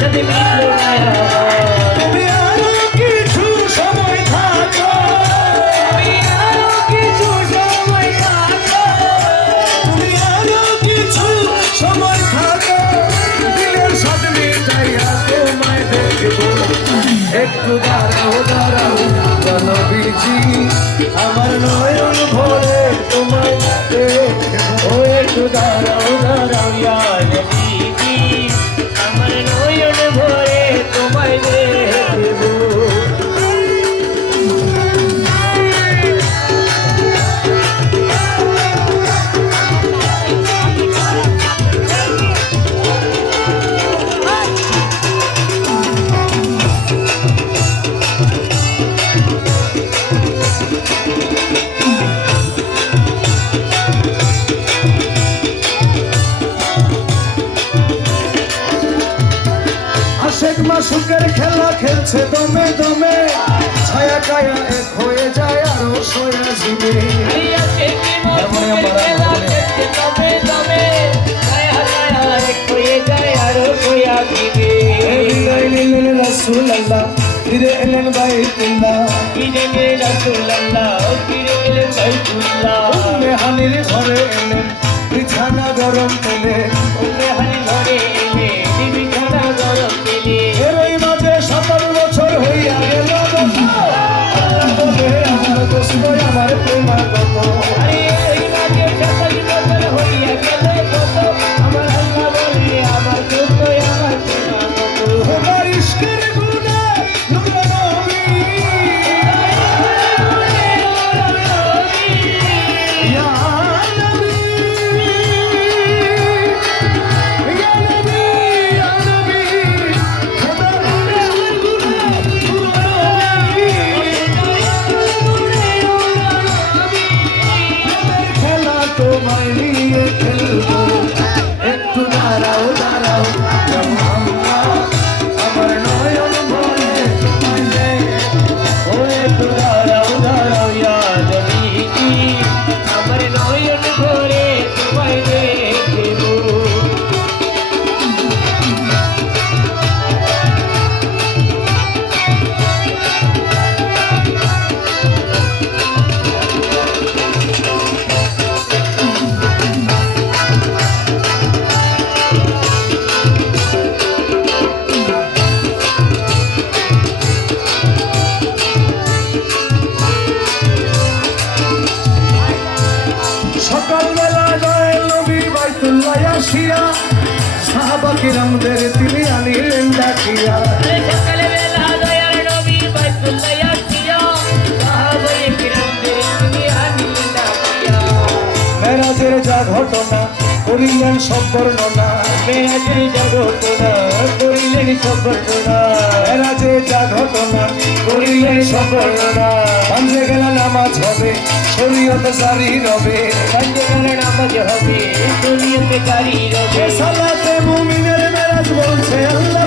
সাথে মিটলো না তুমি আরো কিছু সময় থাকো, তুমি আরো কিছু সময় থাকো, তুমি আরো কিছু সময় থাকো, দিলের সাথে মিটাইয়া তোমায় দেখবো। একটু দাঁড়াও দাঁড়াও নবীজি, আমার নয়ন ভরে তোমায় দেখবো। একটু দাঁড়াও দাঁড়াও ইয়া নবীজি আমার নয়ন ভরে তোমায় দেখব। আশেক মাসুকের খেলা খেলছে দমে দমে, ছায়া কায়া এক হয়ে যায় আরো সোয়া জীবে। আইয়া কি মনে খেলা খেলছে তবে তবে ছায়া ছায়া এক হয়ে যায় আরো কোয়া দিবে। বিদায় নিলেন রাসূলুল্লাহ, ফিরে এলেন বাইতুল্লাহ। ইনে রাসূলুল্লাহ ফিরে এলেন বাইতুল্লাহ। উম্মে হানির ঘরে এলেন, বিছানা গরম পেলে। উম্মে হানি ঘরে এলে বিছানা গরম পেলে। এরই মাঝে 17 বছর হইয়া গেল গত। আল্লাহ বলে আমার দোস্ত আমার প্রেমাগত। আরে এই মাঝে 27 বছর হইয়া গেল কত, আমার আল্লাহ বলে আমার দোস্ত আমার প্রেমাগত। তোমার ইশকের গুণে নূর নবী, ইয়া নবী, ইয়া নবী, ইয়া নবী। তোমার ইশকের গুণে নূর নবী, প্রেমের খেলা তোমায় নিয়ে খেলবো। একটু দাঁড়াও দাঁড়াও আমার নয়ন ভরে তোমায় দেখবো। ও একটু দাঁড়াও দাঁড়াও ইয়া নবীজি আমার নয়ন ভরে তোমায় দেখব। সকালবেলা দয়াল নবী বাইতুল্লাহ আসিয়া সাহাবা কিরামদের তিনি আনিলেন ডাকিয়া। সকালবেলা দয়াল নবী বাইতুল্লাহ আসিয়া সাহাবায়ে কিরামদের তিনি আনিলেন ডাকিয়া। মেরাজের যা ঘটনা করিলেন সব বর্ণনা। মেরাজের যা ঘটনা করিলেন সব বর্ণনা। মেরাজে যা ঘটনা করিলেন সব বর্ণনা। পাঞ্জে গেলা নামাজ হবে, শরীয়ত জারি রবে। পাঞ্জেবেলা নামাজ হবে শরীয়তে জারি রবে। সালাতে মুমিনের মেরাজ বলছে আল্লাহ